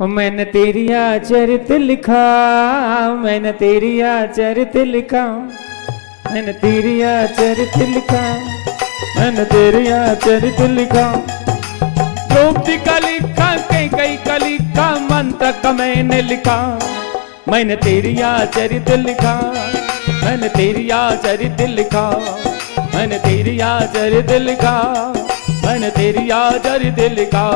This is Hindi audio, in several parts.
मैंने तेरी चरित लिखा, मैंने तेरी चरित लिखा, मैंने तेरी चरित लिखा, मैंने तेरी चरित लिखा। द्रौपदी का लिखा, कई का लिखा, मंत्र का मैंने लिखा। मैंने तेरी चरित लिखा, मैंने तेरी चरित लिखा, मैंने तेरी चरित लिखा, मैंने तेरी चरित लिखा।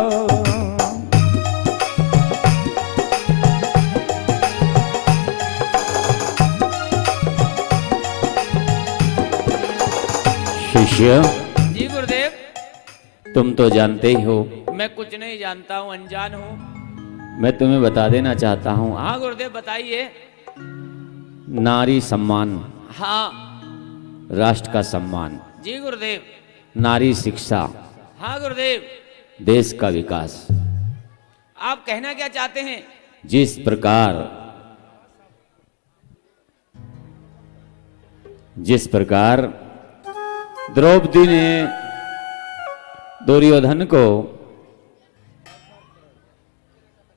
शिष्य जी गुरुदेव। तुम तो जानते ही हो मैं कुछ नहीं जानता हूँ, अनजान हूँ। मैं तुम्हें बता देना चाहता हूँ। हाँ गुरुदेव बताइए। नारी सम्मान, हाँ राष्ट्र का सम्मान, जी गुरुदेव। नारी शिक्षा, हाँ गुरुदेव। देश का विकास। आप कहना क्या चाहते हैं? जिस प्रकार द्रौपदी ने दुर्योधन को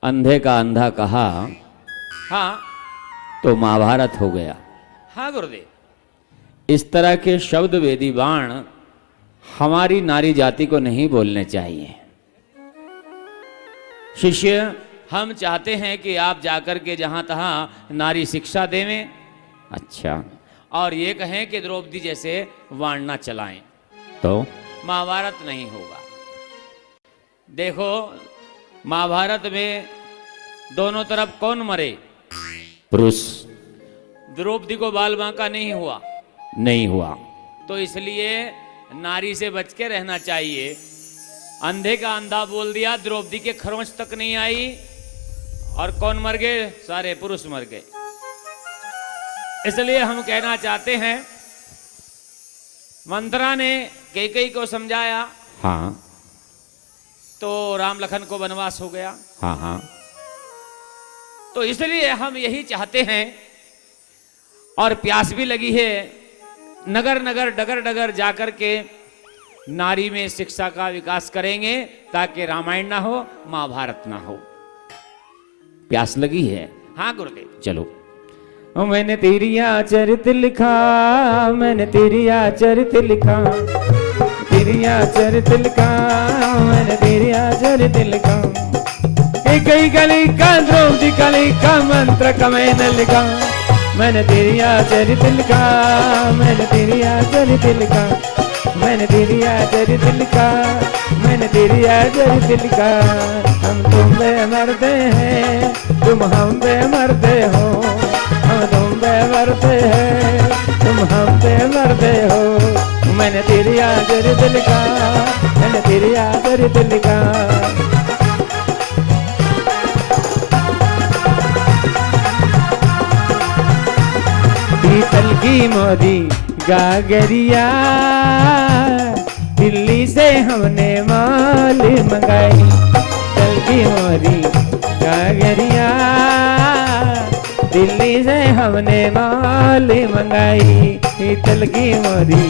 अंधे का अंधा कहा, हाँ तो महाभारत हो गया। हाँ गुरुदेव। इस तरह के शब्द वेदी बाण हमारी नारी जाति को नहीं बोलने चाहिए। शिष्य, हम चाहते हैं कि आप जाकर के जहां तहां नारी शिक्षा देवें। अच्छा, और ये कहें कि द्रौपदी जैसे वाण ना चलाएं, तो महाभारत नहीं होगा। देखो महाभारत में दोनों तरफ कौन मरे? पुरुष। द्रौपदी को बाल बांका नहीं हुआ। नहीं हुआ। तो इसलिए नारी से बच के रहना चाहिए। अंधे का अंधा बोल दिया, द्रौपदी के खरोंच तक नहीं आई, और कौन मर गए? सारे पुरुष मर गए। इसलिए हम कहना चाहते हैं, मंत्रा ने कैकेयी को समझाया, हाँ तो राम लखन को वनवास हो गया। हाँ हाँ। तो इसलिए हम यही चाहते हैं, और प्यास भी लगी है, नगर नगर डगर डगर जाकर के नारी में शिक्षा का विकास करेंगे, ताकि रामायण ना हो, महाभारत ना हो। प्यास लगी है। हाँ गुरुदेव। चलो। मैंने तेरी चरित लिखा, मैंने तेरी चरित लिखा, तेरी चरित लिखा, मैंने तेरी चरित लिखा। कई का लिखा, द्रौपदी का लिखा, मंत्र का मैंने लिखा। मैंने तेरी चरित लिखा, मैंने तेरी चरित लिखा, मैंने तेरी चरित लिखा, मैंने तेरी चरित लिखा। हम तुम पे मरते हैं, तुम हम पे मरते हो, हम तुम पे मरते हैं, तुम हम पे मरते हो। मैंने तेरी चरित लिखा, मैंने तेरी चरित लिखा। पीतल की मोदी गागरिया, दिल्ली से हमने माल मंगाई। पीतल की मोदी गागरिया, दिल्ली से हमने माल मंगाई। पीतल की मोदी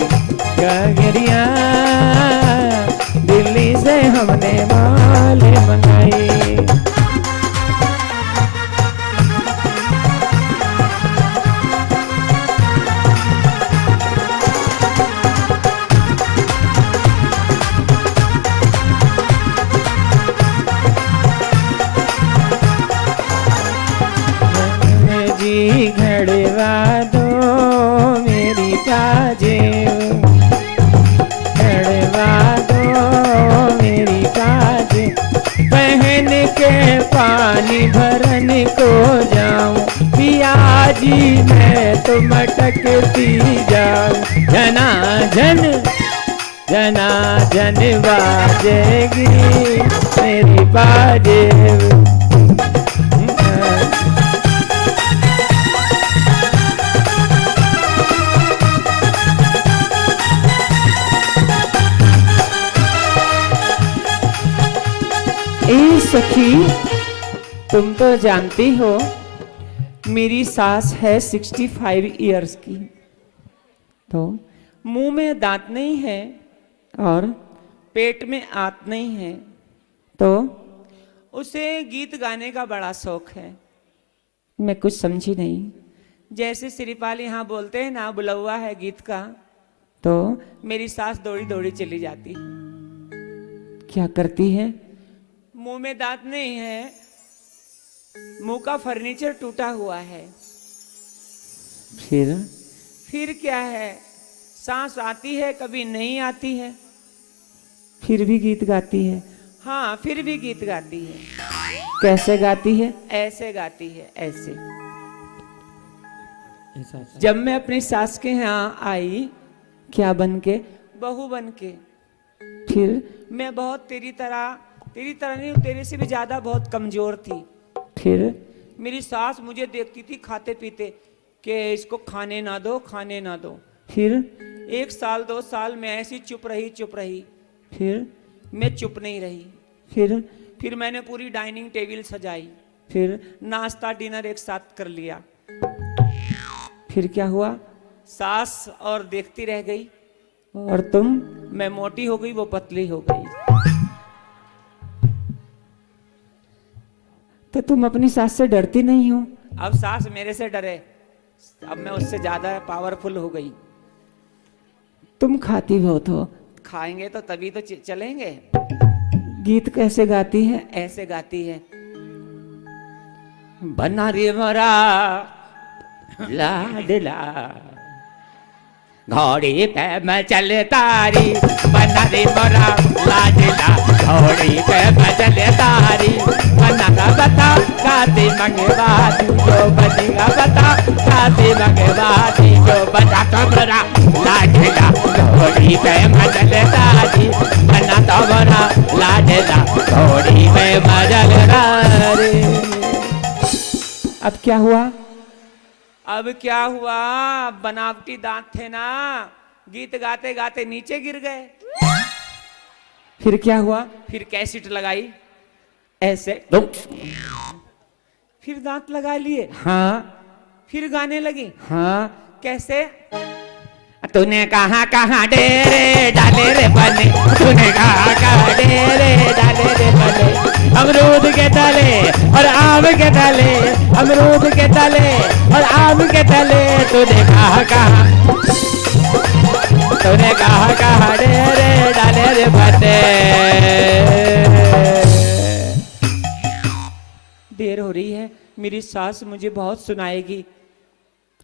गागरिया, दिल्ली से हमने माल मंगाई। घड़वा दो मेरी काजेव, घड़वा दो मेरी काजेव। पहन के पानी भरन को जाऊं, पिया जी मैं तो मटकती जाऊं। जना जन जना जन बाजेगी मेरी बाजेव। सखी, तुम तो जानती हो मेरी सास है 65 इयर्स की, तो मुंह में दांत नहीं है और पेट में आंत नहीं है, तो उसे गीत गाने का बड़ा शौक है। मैं कुछ समझी नहीं। जैसे श्रीपाल यहाँ बोलते हैं ना, बुलौआ है गीत का, तो मेरी सास दौड़ी दौड़ी चली जाती। क्या करती है? मुंह में दांत नहीं है, मुंह का फर्नीचर टूटा हुआ है। फिर क्या है, सांस आती है कभी नहीं आती है। फिर भी गीत गाती है? हाँ, फिर भी गीत गाती है। कैसे गाती है? ऐसे गाती है, ऐसे। जब मैं अपनी सास के यहाँ आई, क्या बन के? बहू बन के। फिर? मैं बहुत तेरी तरह नहीं, तेरे से भी ज्यादा बहुत कमजोर थी। फिर? मेरी सास मुझे देखती थी खाते पीते कि इसको खाने ना दो, खाने ना दो। फिर? 1 साल 2 साल में ऐसी चुप रही। फिर? मैं चुप नहीं रही। फिर मैंने पूरी डाइनिंग टेबल सजाई। फिर नाश्ता डिनर एक साथ कर लिया। फिर क्या हुआ? सास और देखती रह गई। और तुम? मैं मोटी हो गई, वो पतली हो गई। तो तुम अपनी सास से डरती नहीं हो? अब सास मेरे से डरे, अब मैं उससे ज्यादा पावरफुल हो गई। तुम खाती बहुत हो। खाएंगे तो तभी तो चलेंगे। गीत कैसे गाती है? ऐसे गाती है। बना रे मरा लाडला, घोड़ी पे मैं चले तारी। बना रे मरा लाडला, घोड़ी पे मैं चले तारी। बना का बता गाती मंगवाती, जो बनेगा बता गाती मंगवाती। जो बना तो मरा लाडला, घोड़ी पे मैं चले तारी। बना तो मरा लाडला, घोड़ी पे मैं चले तारी। अब क्या हुआ? बनावटी दांत थे ना, गीत गाते गाते नीचे गिर गए। फिर क्या हुआ? फिर कैसेट लगाई ऐसे, फिर दांत लगा लिए। हाँ। फिर गाने लगी। हाँ। कैसे? तूने कहाँ कहाँ डेरे डाले रे बने, तूने कहाँ कहाँ डेरे डाले रे बने। अमरूद के तले और आम के तले, अमरूद के तले और आम के तले। तूने कहाँ कहाँ डेरे डाले रे बने। देर हो रही है, मेरी सास मुझे बहुत सुनाएगी।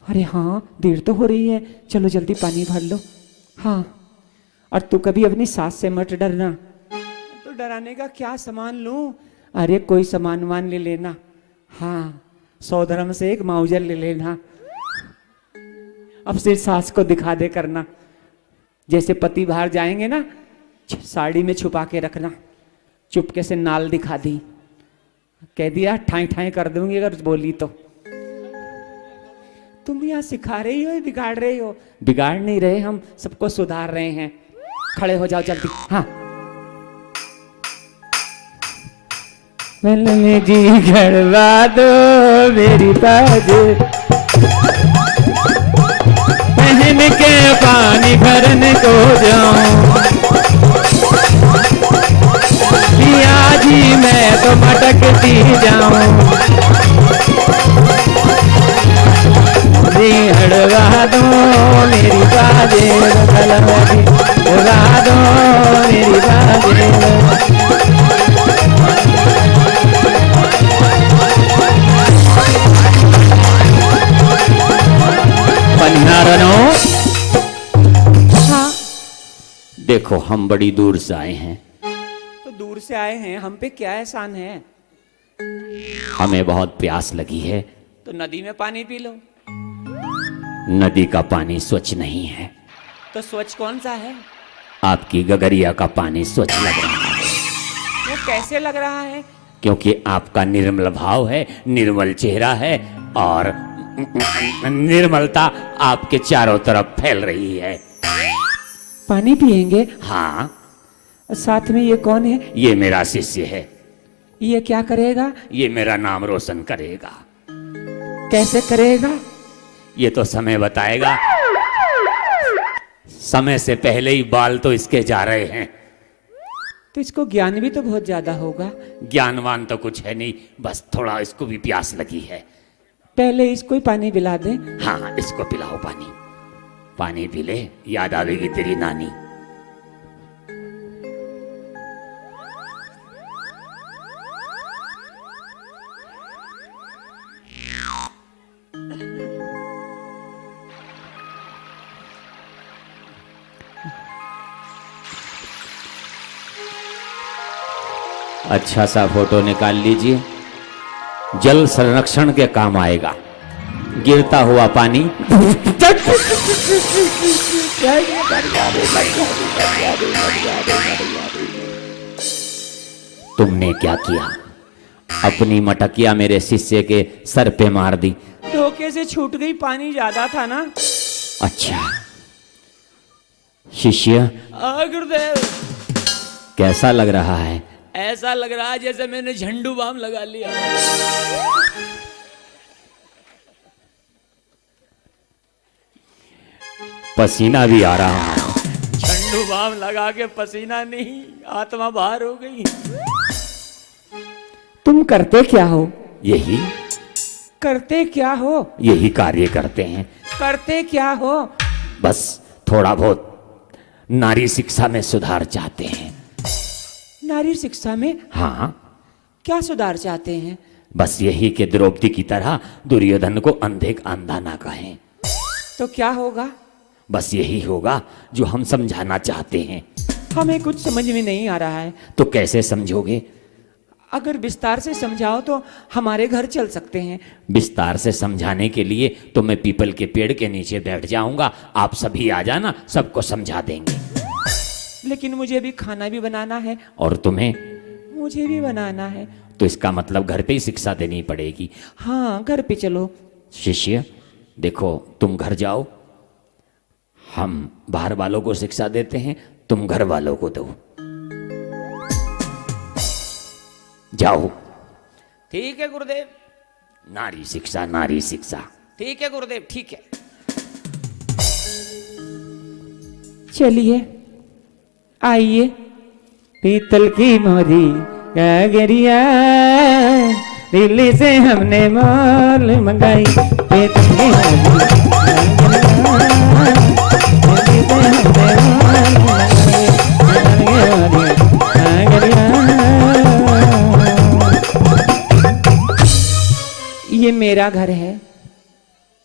अरे हाँ, देर तो हो रही है, चलो जल्दी पानी भर लो। हाँ, और तू कभी अपनी सास से मत डरना। तो डराने का क्या सामान लूं? अरे कोई सामान वान ले लेना। हाँ, 100 धर्म से एक माउजर ले लेना। अब सिर्फ सास को दिखा दे करना। जैसे पति बाहर जाएंगे ना, साड़ी में छुपा के रखना। चुपके से नाल दिखा दी, कह दिया ठाई ठाई कर दूंगी अगर बोली तो। तुम यहाँ सिखा रही हो या बिगाड़ रही हो? बिगाड़ नहीं रहे, हम सबको सुधार रहे हैं। खड़े हो जाओ जल्दी। हाँ। में जी गड़वा दो मेरी बाज, पहन के पानी भरने को जाऊं। पिया जी मैं तो मटकती जाऊं। हड़वा दो मेरी बाजे, हड़वा दो मेरी बाजे। हाँ। देखो हम बड़ी दूर से आए हैं। तो दूर से आए हैं, हम पे क्या एहसान है? हमें बहुत प्यास लगी है, तो नदी में पानी पी लो। नदी का पानी स्वच्छ नहीं है। तो स्वच्छ कौन सा है? आपकी गगरिया का पानी स्वच्छ लग रहा है। वो कैसे लग रहा है? क्योंकि आपका निर्मल भाव है, निर्मल चेहरा है और निर्मलता आपके चारों तरफ फैल रही है। पानी पिएंगे? हाँ। साथ में ये कौन है? ये मेरा शिष्य है। ये क्या करेगा? ये मेरा नाम रोशन करेगा। कैसे करेगा? ये तो समय बताएगा। समय से पहले ही बाल तो इसके जा रहे हैं। तो इसको ज्ञान भी तो बहुत ज्यादा होगा। ज्ञानवान तो कुछ है नहीं, बस थोड़ा इसको भी प्यास लगी है। पहले इसको ही पानी पिला दे। हाँ, इसको पिलाओ पानी। पानी पी ले, याद आवेगी तेरी नानी। अच्छा सा फोटो निकाल लीजिए, जल संरक्षण के काम आएगा। गिरता हुआ पानी। तुमने क्या किया? अपनी मटकिया मेरे शिष्य के सर पे मार दी। धोखे से छूट गई, पानी ज्यादा था ना। अच्छा शिष्य, गुरुदेव। कैसा लग रहा है? ऐसा लग रहा है जैसे मैंने झंडू बाम लगा लिया। पसीना भी आ रहा है। झंडू बाम लगा के पसीना नहीं, आत्मा बाहर हो गई। तुम करते क्या हो? यही करते क्या हो? यही कार्य करते हैं। करते क्या हो? बस थोड़ा बहुत नारी शिक्षा में सुधार चाहते हैं। नारी शिक्षा में? हाँ। क्या सुधार चाहते हैं? बस यही कि द्रौपदी की तरह दुर्योधन को अंधे का अंधा ना कहें। तो क्या होगा? बस यही होगा जो हम समझाना चाहते हैं। हमें कुछ समझ में नहीं आ रहा है। तो कैसे समझोगे? अगर विस्तार से समझाओ तो हमारे घर चल सकते हैं। विस्तार से समझाने के लिए तो मैं पीपल के पेड़ के नीचे बैठ जाऊंगा, आप सभी आ जाना, सबको समझा देंगे। लेकिन मुझे भी खाना भी बनाना है। और तुम्हें? मुझे भी बनाना है। तो इसका मतलब घर पे ही शिक्षा देनी पड़ेगी। हाँ, घर पे चलो। शिष्य देखो, तुम घर जाओ, हम बाहर वालों को शिक्षा देते हैं, तुम घर वालों को दो। जाओ। ठीक है गुरुदेव। नारी शिक्षा, नारी शिक्षा। ठीक है गुरुदेव, ठीक है। चलिए आइए। पीतल की मोरी गगरिया दिल्ली से हमने मोल मंगाई। पीतल की मोरी दिल्ली से हमने मोल मंगाई। ये मेरा घर है।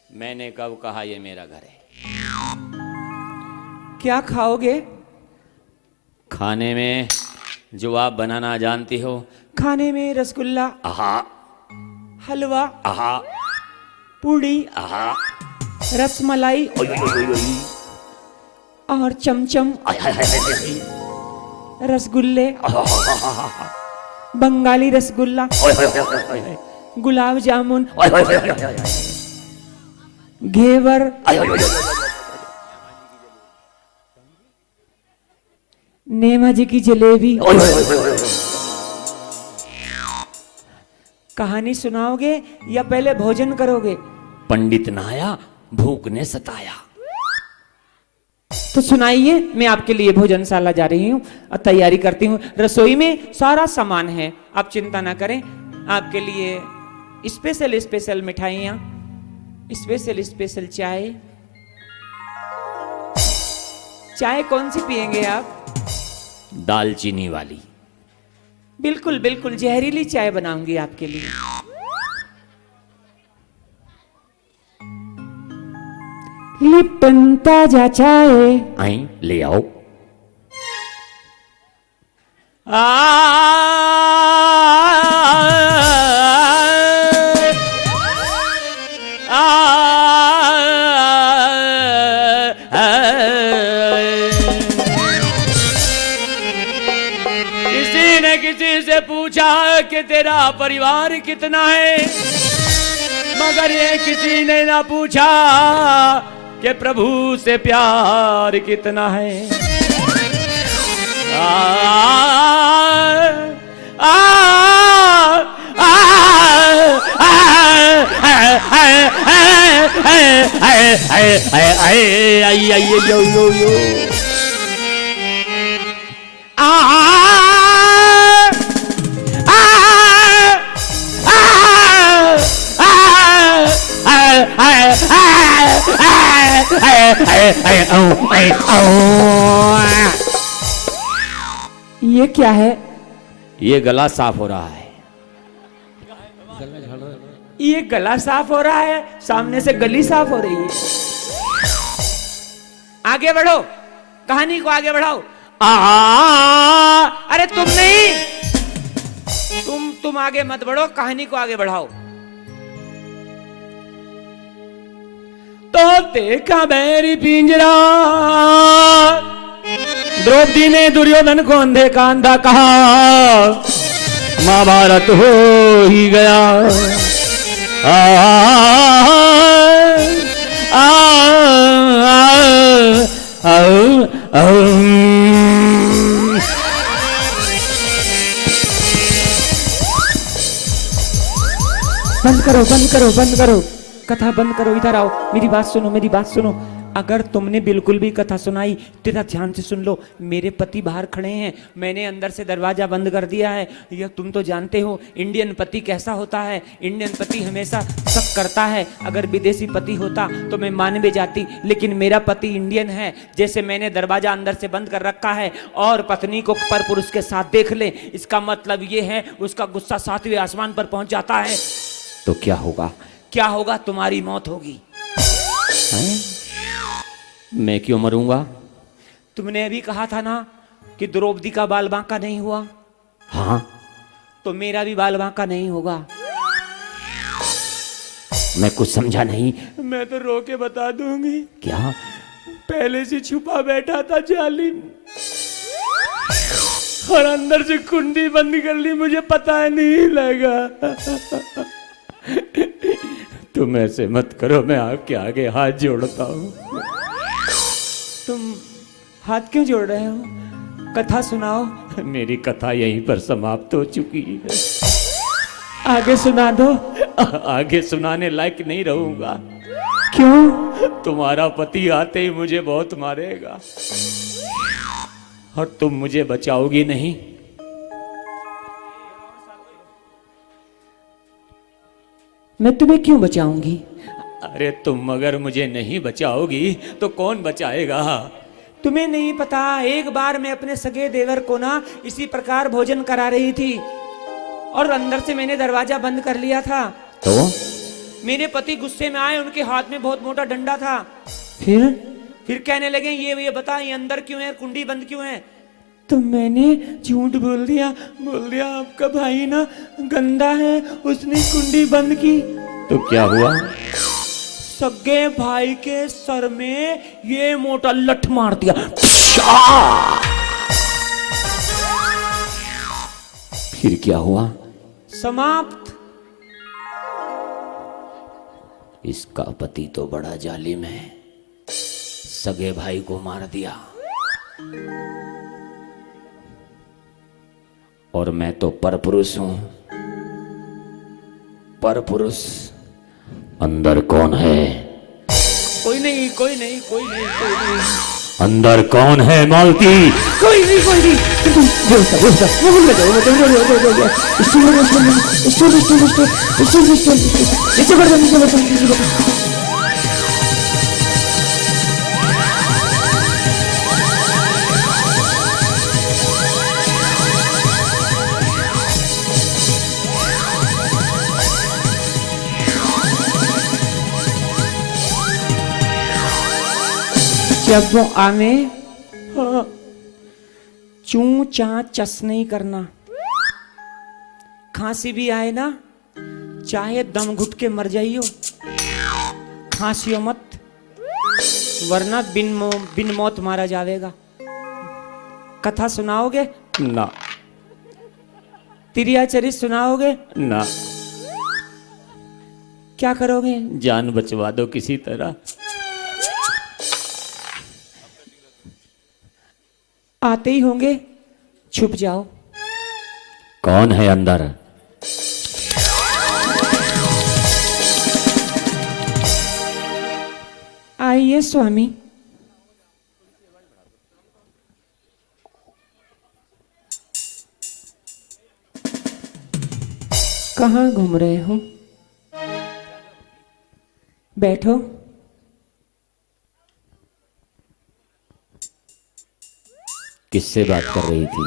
मैंने कब कहा ये मेरा घर है? क्या खाओगे? खाने में जो आप बनाना जानती हो। खाने में रसगुल्ला, आहा, हलवा, आहा, पूड़ी, आहा, रसमलाई ओय ओय ओय ओय, और चमचम, आय हाय हाय हाय हाय, रसगुल्ले, बंगाली रसगुल्ला, ओय ओय ओय ओय ओय, गुलाब जामुन, ओय ओय ओय ओय ओय, घेवर, आय ओय ओय ओय, नेमा जी की जलेबी। ओय ओय ओय ओय, कहानी सुनाओगे या पहले भोजन करोगे? पंडित नहाया, भूख ने सताया। तो सुनाइए, मैं आपके लिए भोजनशाला जा रही हूँ और तैयारी करती हूँ। रसोई में सारा सामान है, आप चिंता ना करें। आपके लिए स्पेशल स्पेशल मिठाइयाँ, स्पेशल स्पेशल चाय। चाय कौन सी पियेंगे आप? दालचीनी वाली। बिल्कुल बिल्कुल, जहरीली चाय बनाऊंगी आपके लिए। लिप्टन ताजा चाय। आई ले आओ। किसी ने किसी से पूछा कि तेरा परिवार कितना है, मगर ये किसी ने ना पूछा कि प्रभु से प्यार कितना है। ये क्या है? ये गला साफ हो रहा है। ये गला साफ हो रहा है, सामने से गली साफ हो रही है। आगे बढ़ो, कहानी को आगे बढ़ाओ। अरे तुम नहीं, तुम आगे मत बढ़ो, कहानी को आगे बढ़ाओ। तो देखा बैरी पिंजरा, द्रौपदी ने दुर्योधन को अंधे का अंधा कहा, महाभारत हो ही गया। आ, आ, आ, आ, आ, बंद करो, बंद करो, बंद करो, कथा बंद करो, इधर आओ, मेरी बात सुनो, मेरी बात सुनो। अगर तुमने बिल्कुल भी कथा सुनाई, तेरा ध्यान से सुन लो। मेरे पति बाहर खड़े हैं, मैंने अंदर से दरवाजा बंद कर दिया है। यह तुम तो जानते हो इंडियन पति कैसा होता है। इंडियन पति हमेशा शक करता है। अगर विदेशी पति होता तो मैं मान भी जाती, लेकिन मेरा पति इंडियन है। जैसे मैंने दरवाजा अंदर से बंद कर रखा है और पत्नी को परपुरुष के साथ देख ले, इसका मतलब ये है उसका गुस्सा 7वें आसमान पर पहुंच जाता है। तो क्या होगा? क्या होगा? तुम्हारी मौत होगी। मैं क्यों मरूंगा? तुमने अभी कहा था ना कि द्रौपदी का बाल बांका नहीं हुआ। हाँ, तो मेरा भी बाल बांका नहीं होगा। मैं कुछ समझा नहीं। मैं तो रो के बता दूंगी। क्या? पहले से छुपा बैठा था जालिम, और अंदर से कुंडी बंद कर ली, मुझे पता नहीं लगा। तुम ऐसे मत करो, मैं आपके आगे हाथ जोड़ता हूँ। तुम हाथ क्यों जोड़ रहे हो? कथा सुनाओ। मेरी कथा यहीं पर समाप्त हो चुकी है। आगे सुना दो। आगे सुनाने लायक नहीं रहूंगा। क्यों? तुम्हारा पति आते ही मुझे बहुत मारेगा, और तुम मुझे बचाओगी नहीं। मैं तुम्हें क्यों बचाऊंगी? अरे तुम अगर मुझे नहीं बचाओगी तो कौन बचाएगा? तुम्हें नहीं पता, एक बार मैं अपने सगे देवर को ना इसी प्रकार भोजन करा रही थी, और अंदर से मैंने दरवाजा बंद कर लिया था। तो मेरे पति गुस्से में आए, उनके हाथ में बहुत मोटा डंडा था। फिर कहने लगे, ये बता, ये अंदर क्यों है, कुंडी बंद क्यों है? तो मैंने झूठ बोल दिया आपका भाई ना गंदा है, उसने कुंडी बंद की। तो क्या हुआ? सगे भाई के सर में ये मोटा लठ मार दिया। फिर क्या हुआ? समाप्त। इसका पति तो बड़ा जालिम है, सगे भाई को मार दिया, और मैं तो परपुरुष हूं। परपुरुष। अंदर कौन है? कोई नहीं। अंदर कौन है मालती? कोई नहीं। जब वो आवे, चू चा चस नहीं करना। खांसी भी आए ना, चाहे दम घुट के मर जाइयो, खांसियो मत, वरना बिन मौत मारा जाएगा। कथा सुनाओगे? ना। तिरियाचरित सुनाओगे? ना। क्या करोगे? जान बचवा दो किसी तरह। आते ही होंगे, छुप जाओ। कौन है अंदर? आइए स्वामी। कहाँ घूम रहे हो? बैठो। किससे बात कर रही थी?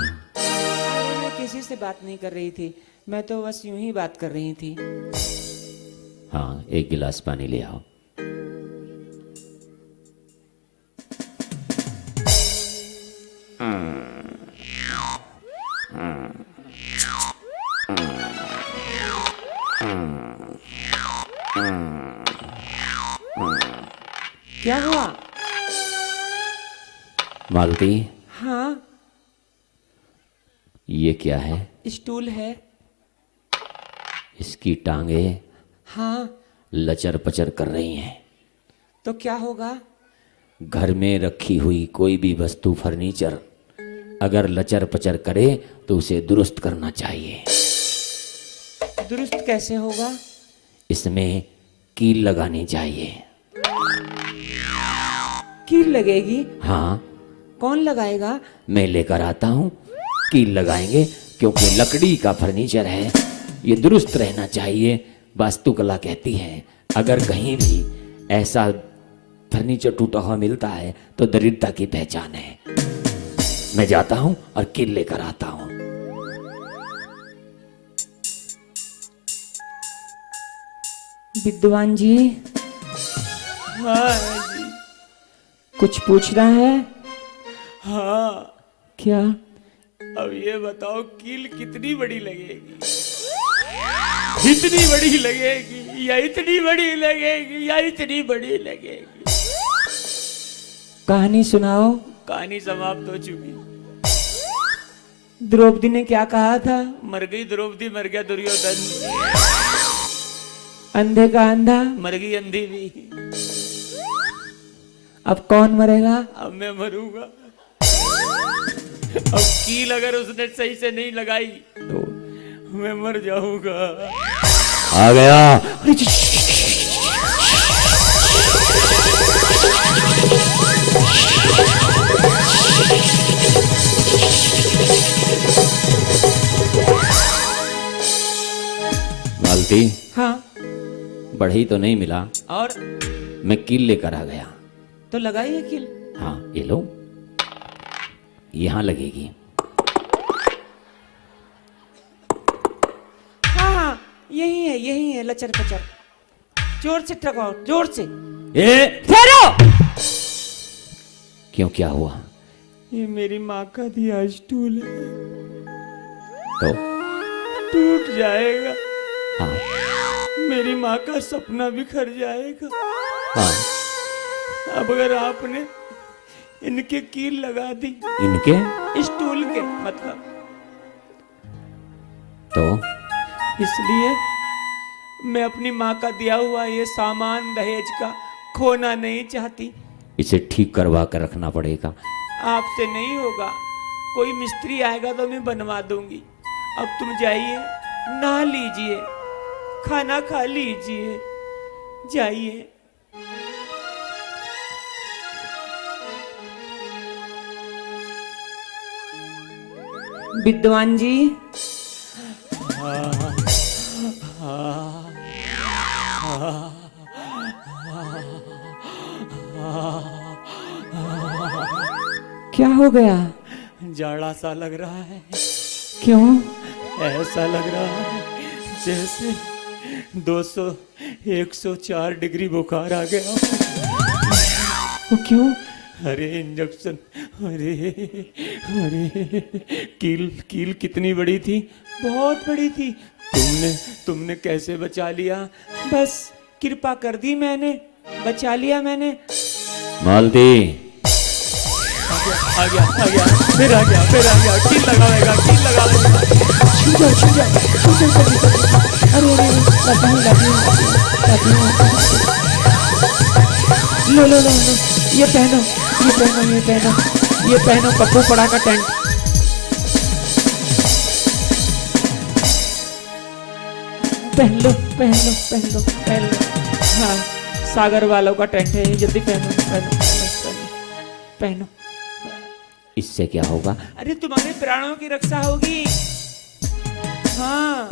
मैं किसी से बात नहीं कर रही थी, मैं तो बस यूं ही बात कर रही थी। हाँ, एक गिलास पानी ले आओ। क्या हुआ? मालती, हाँ, ये क्या है? स्टूल है। इसकी टांगे हाँ, लचर पचर कर रही हैं। तो क्या होगा? घर में रखी हुई कोई भी वस्तु, फर्नीचर अगर लचर पचर करे तो उसे दुरुस्त करना चाहिए। दुरुस्त कैसे होगा? इसमें कील लगानी चाहिए। कील लगेगी? हाँ, कौन लगाएगा? मैं लेकर आता हूँ, कील लगाएंगे, क्योंकि लकड़ी का फर्नीचर है, ये दुरुस्त रहना चाहिए। वास्तुकला कहती है अगर कहीं भी ऐसा फर्नीचर टूटा हुआ मिलता है तो दरिद्रता की पहचान है। मैं जाता हूँ और कील लेकर आता हूँ। विद्वान जी। हाँ जी। कुछ पूछना है? हाँ। क्या? अब ये बताओ कील कितनी बड़ी लगेगी? इतनी बड़ी लगेगी या इतनी बड़ी लगेगी या इतनी बड़ी लगेगी? कहानी सुनाओ। कहानी समाप्त हो चुकी। द्रौपदी ने क्या कहा था? मर गई द्रौपदी, मर गया दुर्योधन। अंधे का अंधा, मर गई अंधी भी। अब कौन मरेगा? अब मैं मरूंगा। अब कील अगर उसने सही से नहीं लगाई तो मैं मर जाऊंगा। आ गया। मालती, हाँ। बढ़ई तो नहीं मिला और मैं कील लेकर आ गया। तो लगाइए कील। हाँ, ये लो, यहां लगेगी। हाँ, यही है लचर पचर। जोर से टकाओ, जोर से। ठहरो। क्यों, क्या हुआ? ये मेरी माँ का दिया स्टूल है, तो टूट जाएगा। हाँ, मेरी माँ का सपना बिखर जाएगा। हाँ। अब अगर आपने इनके कील लगा दी, इनके स्टूल के मतलब, तो इसलिए मैं अपनी माँ का दिया हुआ ये सामान दहेज का खोना नहीं चाहती। इसे ठीक करवा कर रखना पड़ेगा। आपसे नहीं होगा, कोई मिस्त्री आएगा तो मैं बनवा दूंगी। अब तुम जाइए, नहा लीजिए, खाना खा लीजिए, जाइए। विद्वान जी। क्या हो गया? जाड़ा सा लग रहा है। क्यों? ऐसा लग रहा है जैसे 200 104 डिग्री बुखार आ गया। वो क्यों? अरे इंजेक्शन, अरे कील कितनी बड़ी थी? बहुत बड़ी थी। तुमने कैसे बचा लिया? बस कृपा कर दी मैंने, बचा लिया मैंने। मालती, आ गया फिर आ गया। कील लगाएगा। छू जा। अरे लो, ये पहनो पप्पू पड़ा का टेंट। पहन लो। हाँ, सागर वालों का टेंट है, जल्दी पहनो। इससे क्या होगा? अरे तुम्हारे प्राणों की रक्षा होगी। हाँ।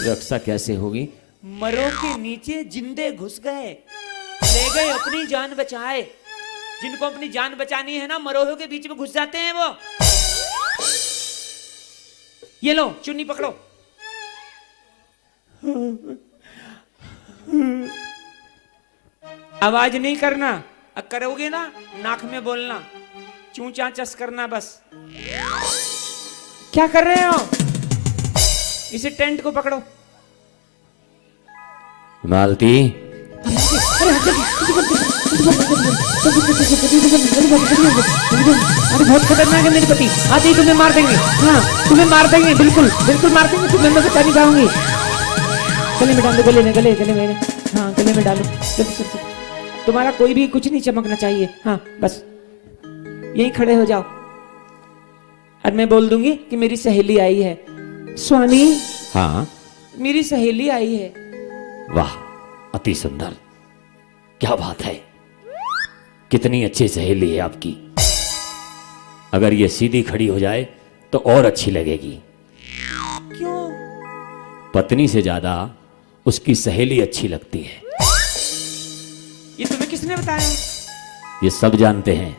रक्षा कैसे होगी? मरों के नीचे जिंदे घुस गए, ले गए अपनी जान बचाए। जिनको अपनी जान बचानी है ना, मरोहे के बीच में घुस जाते हैं वो। ये लो चुन्नी पकड़ो। आवाज नहीं करना, करोगे ना नाक में बोलना, चूचा चस करना बस। क्या कर रहे हो? इसे टेंट को पकड़ो। मालती, अरे बहुत खतरनाक है मेरे पति, आते ही तुम्हें मार देंगे। हाँ तुम्हें मार देंगे, बिल्कुल बिल्कुल मार देंगे, तुम्हें मैं बचा नहीं पाऊंगी। गले में डाल दो, गले में, गले में। हाँ गले में डालो, तुम्हारा कोई भी कुछ नहीं चमकना चाहिए। हाँ बस यहीं खड़े हो जाओ, और मैं बोल दूंगी कि मेरी सहेली आई है। स्वामी, हाँ मेरी सहेली आई है। वाह, अति सुंदर, क्या बात है, कितनी अच्छी सहेली है आपकी। अगर ये सीधी खड़ी हो जाए तो और अच्छी लगेगी। क्यों? पत्नी से ज्यादा उसकी सहेली अच्छी लगती है। ये तुम्हें किसने बताया? ये सब जानते हैं,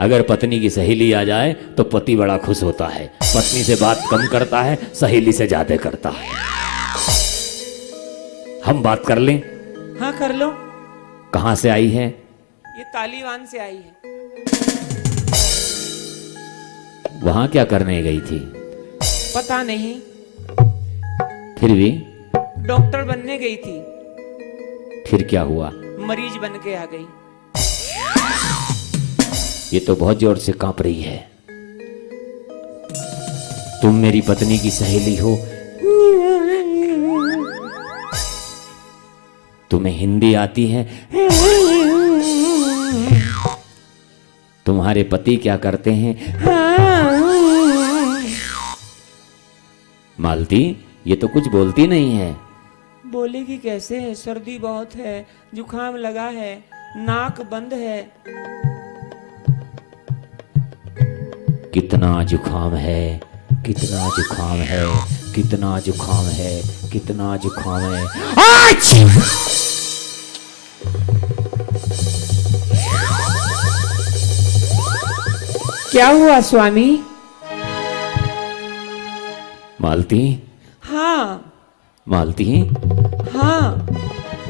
अगर पत्नी की सहेली आ जाए तो पति बड़ा खुश होता है, पत्नी से बात कम करता है, सहेली से ज्यादा करता है। हम बात कर लें? हाँ कर लो। कहां से आई है? ये तालिबान से आई है। वहां क्या करने गई थी? पता नहीं, फिर भी डॉक्टर बनने गई थी। फिर क्या हुआ? मरीज बन के आ गई। ये तो बहुत जोर से कांप रही है। तुम मेरी पत्नी की सहेली हो, तुम्हें हिंदी आती है? तुम्हारे पति क्या करते हैं? मालती, ये तो कुछ बोलती नहीं है। बोलेगी कैसे? सर्दी बहुत है, जुकाम लगा है, नाक बंद है। कितना जुकाम है, कितना जुकाम है, कितना जुकाम है, कितना जुकाम है। क्या हुआ स्वामी? मालती, हाँ मालती, हाँ।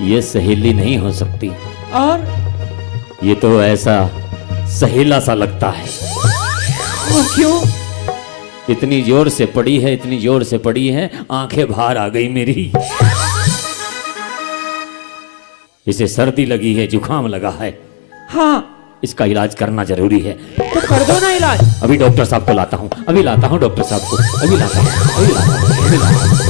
ये सहेली नहीं हो सकती। और ये तो ऐसा सहेला सा लगता है। क्यों? इतनी जोर से पड़ी है, इतनी जोर से पड़ी है, आंखें बाहर आ गई मेरी। इसे सर्दी लगी है, जुकाम लगा है। हाँ इसका इलाज करना जरूरी है। तो कर दो ना इलाज। अभी डॉक्टर साहब को लाता हूँ, अभी लाता हूँ डॉक्टर साहब को, अभी लाता हूँ, अभी लाता हूँ, अभी लाता हूँ।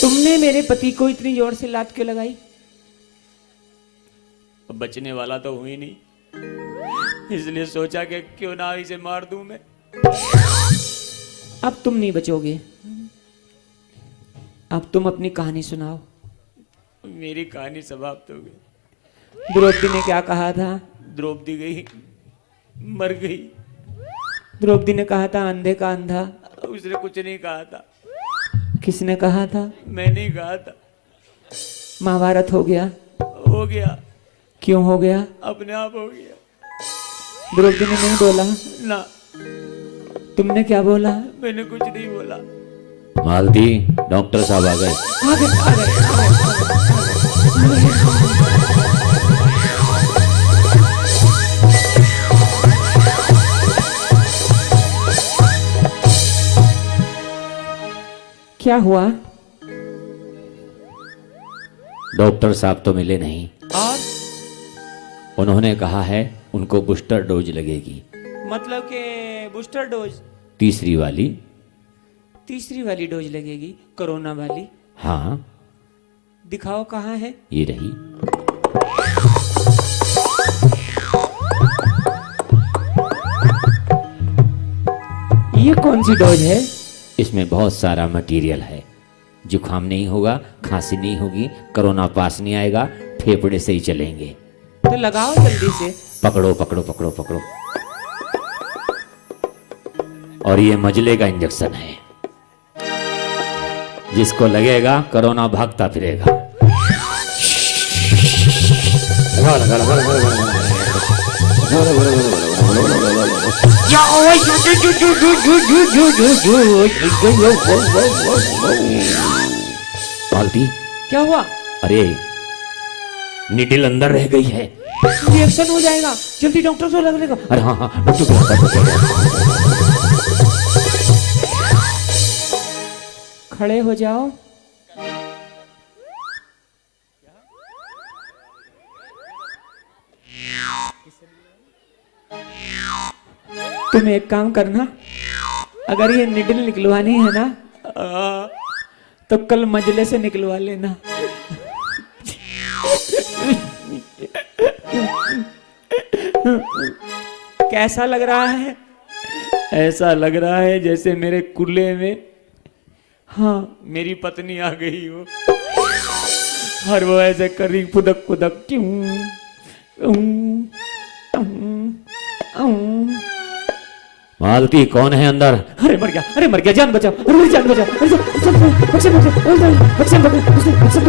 तुमने मेरे पति को इतनी जोर से लात क्यों लगाई? अब बचने वाला तो हुई नहीं, इसलिए सोचा कि क्यों ना इसे मार दूं मैं। अब तुम नहीं बचोगे, अब तुम अपनी कहानी सुनाओ। मेरी कहानी समाप्त हो गई। द्रौपदी ने क्या कहा था? द्रौपदी गई, मर गई। द्रौपदी ने कहा था अंधे का अंधा। उसने कुछ नहीं कहा था। किसने कहा था? मैंने कहा था। महाभारत हो गया? हो गया। क्यों हो गया? अपने आप हो गया। द्रौपदी ने नहीं बोला ना। तुमने क्या बोला? मैंने कुछ नहीं बोला। मालती, डॉक्टर साहब आ गए। आ गए, आ गए, आ गए, आ गए। क्या हुआ? डॉक्टर साहब तो मिले नहीं, और उन्होंने कहा है उनको बूस्टर डोज लगेगी। मतलब के बूस्टर डोज? तीसरी वाली। तीसरी वाली डोज लगेगी, कोरोना वाली? हाँ। दिखाओ कहाँ है? ये रही। ये कौन सी डोज है? इसमें बहुत सारा मटेरियल है। जुकाम नहीं होगा, खांसी नहीं होगी, कोरोना पास नहीं आएगा, फेफड़े से ही चलेंगे। तो लगाओ जल्दी से। पकड़ो पकड़ो पकड़ो पकड़ो। और ये मजले का इंजेक्शन है। जिसको लगेगा कोरोना भागता फिरेगा। पालती, क्या हुआ? अरे निडिल अंदर रह गई है। रिएक्शन हो जाएगा, जल्दी डॉक्टर से लगेगा। अरे हाँ हाँ, डॉक्टर को खड़े हो जाओ। तुम एक काम करना, अगर ये निडल निकलवानी है ना तो कल मजले से निकलवा लेना। कैसा लग रहा है? ऐसा लग रहा है जैसे मेरे कुल्ले में, हाँ, मेरी पत्नी आ गई हो और वो ऐसे कर रही फुदक फुदक क्यों। मालती कौन है अंदर? अरे मर गया, अरे मर गया, जान बचाओ, अरे मेरी जान बचाओ, अरे बक्से बक्से बक्से बक्से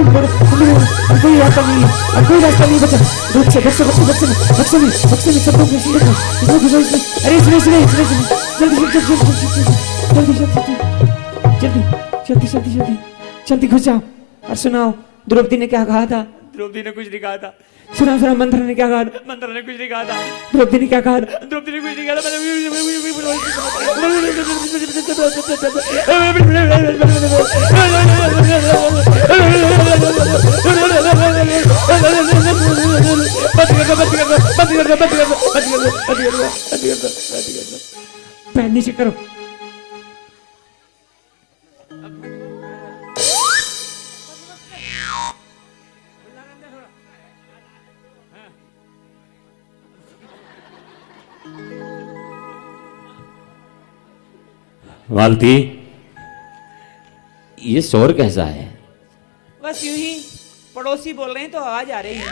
कोई रास्ता नहीं है, कोई रास्ता नहीं बचा। बक्से बक्से बक्से बक्से बक्से में बक्से में सब लोग देखो, अरे इसमें इसमें इसमें जल्दी जल्दी जल्दी जल्दी जल्दी जल्दी जल्दी जल्दी घुस जाओ। और सुनाओ, द्रौपदी ने क्या कहा था? द्रौपदी ने कुछ नहीं कहा था। सुना सुना, मंत्र ने क्या कहा? मंत्र ने कुछ नहीं कहा था। द्रौपदी ने क्या कहा? द्रौपदी ने कुछ नहीं कहा था। पैर नीचे करो। मालती, ये शोर कैसा है? बस यूं ही पड़ोसी बोल रहे हैं तो आवाज आ रही है।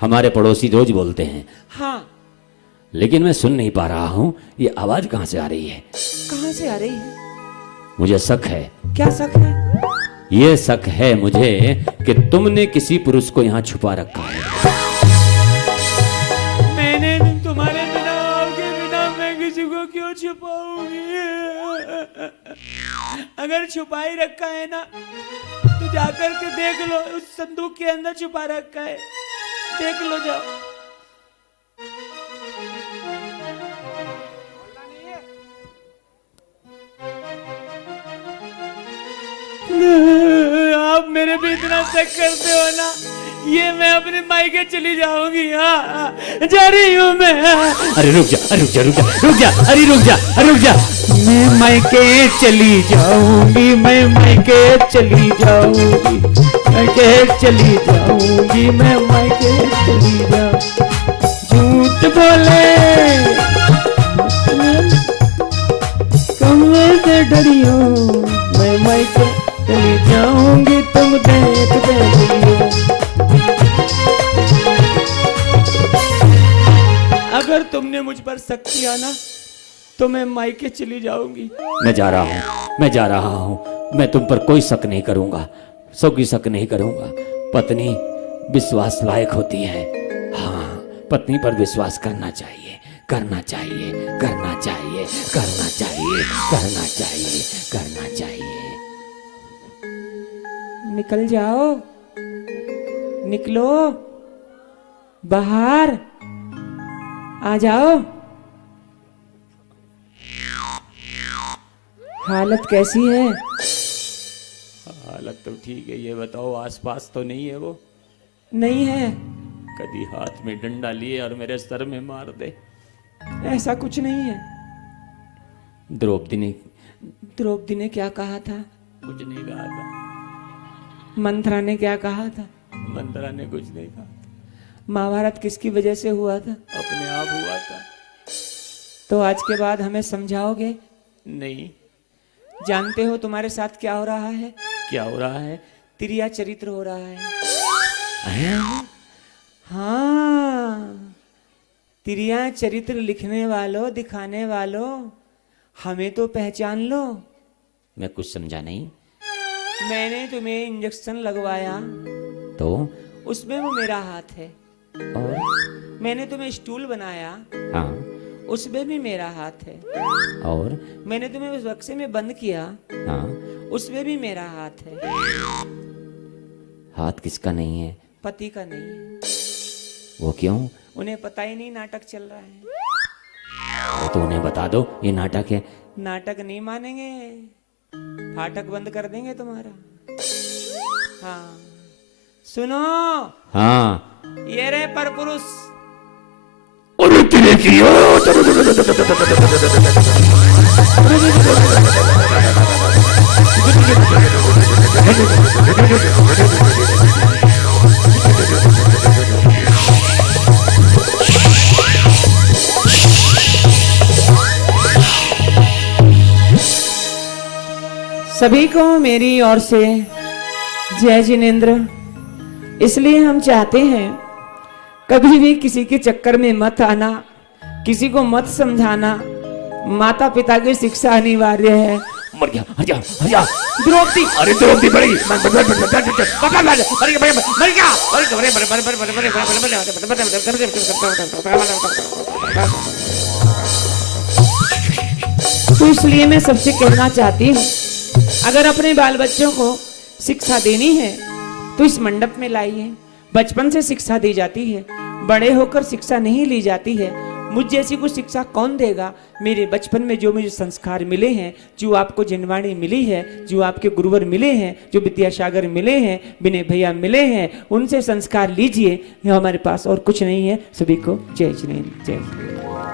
हमारे पड़ोसी रोज बोलते हैं। हाँ, लेकिन मैं सुन नहीं पा रहा हूं, ये आवाज कहां से आ रही है? कहां से आ रही है? मुझे शक है। क्या शक है? ये शक है मुझे कि तुमने किसी पुरुष को यहाँ छुपा रखा है। मैंने तुम्हारे बिना, आपके बिना मैं किसी को क्यों छुपाऊंगी? अगर छुपा ही रखा है ना तो जाकर के देख लो, उस संदूक के अंदर छुपा रखा है, देख लो जाओ। आप मेरे पे इतना शक करते हो ना, ये मैं अपने मायके चली जाऊंगी। हाँ, जा रही हूँ मैं। अरे रुक जा, अरे रुक जा, रुक जा, रुक जा, अरे रुक जा, अरे रुक जा। मैं मायके चली जाऊंगी, मैं मायके चली जाऊंगी, मायके चली जाऊंगी, मैं मायके चली जाऊंगी। झूठ बोले कौवे से डरियो, मैं मायके चली जाऊंगी, तुम देख देखियो। अगर तुमने मुझ पर शक किया ना तो मैं मायके चली जाऊंगी। मैं जा रहा हूँ, मैं जा रहा हूँ। मैं तुम पर कोई शक नहीं करूंगा, कोई शक नहीं करूंगा। पत्नी विश्वास लायक होती है। हाँ, पत्नी पर विश्वास करना चाहिए, करना चाहिए, करना चाहिए, करना चाहिए, करना चाहिए, करना चाहिए। निकल जाओ, निकलो बाहर, आ जाओ। हालत कैसी है? हालत तो ठीक है। ये बताओ, आसपास तो नहीं है वो? नहीं है। कभी हाथ में डंडा लिए और मेरे सर में मार दे। ऐसा कुछ नहीं है। द्रौपदी ने क्या कहा था? कुछ नहीं कहा था। मंत्रा ने क्या कहा था? मंत्रा ने कुछ नहीं कहा। महाभारत किसकी वजह से हुआ था? अपने आप हुआ था। तो आज के बाद हमें समझाओगे? नहीं। जानते हो तुम्हारे साथ क्या हो रहा है? क्या हो रहा है? तिरिया चरित्र हो रहा है। हाँ, तिरिया चरित्र लिखने वालों, दिखाने वालों, हमें तो पहचान लो। मैं कुछ समझा नहीं। मैंने तुम्हें इंजेक्शन लगवाया, तो उसमें वो मेरा हाथ है। और मैंने तुम्हें स्टूल बनाया, हाँ, उसमें भी मेरा हाथ है। और मैंने तुम्हें उस बक्से में बंद किया, हाँ, उसमें भी मेरा हाथ है। हाथ किसका नहीं है? पति का नहीं है। वो क्यों? उन्हें पता ही नहीं नाटक चल रहा है। वो तो उन्हें बता दो ये नाटक है। नाटक नहीं मानेंगे, फाटक बंद कर देंगे तुम्हारा। हाँ सुनो, हाँ, ये रे परपुरुष। सभी को मेरी ओर से जय जिनेन्द्र। इसलिए हम चाहते हैं कभी भी किसी के चक्कर में मत आना, किसी को मत समझाना। माता पिता की शिक्षा अनिवार्य है। मर गया, हट जा, हट जा। द्रौपदी, अरे द्रौपदी मर गई। तो इसलिए मैं सबसे कहना चाहती हूँ, अगर अपने बाल बच्चों को शिक्षा देनी है तो इस मंडप में लाइए। बचपन से शिक्षा दी जाती है, बड़े होकर शिक्षा नहीं ली जाती है। मुझ जैसी को शिक्षा कौन देगा? मेरे बचपन में जो मुझे संस्कार मिले हैं, जो आपको जिनवाणी मिली है, जो आपके गुरुवर मिले हैं, जो विद्यासागर मिले हैं, विनय भैया मिले हैं, उनसे संस्कार लीजिए। हमारे पास और कुछ नहीं है। सभी को जय जिनेन्द्र, जय जिनेन्द्र।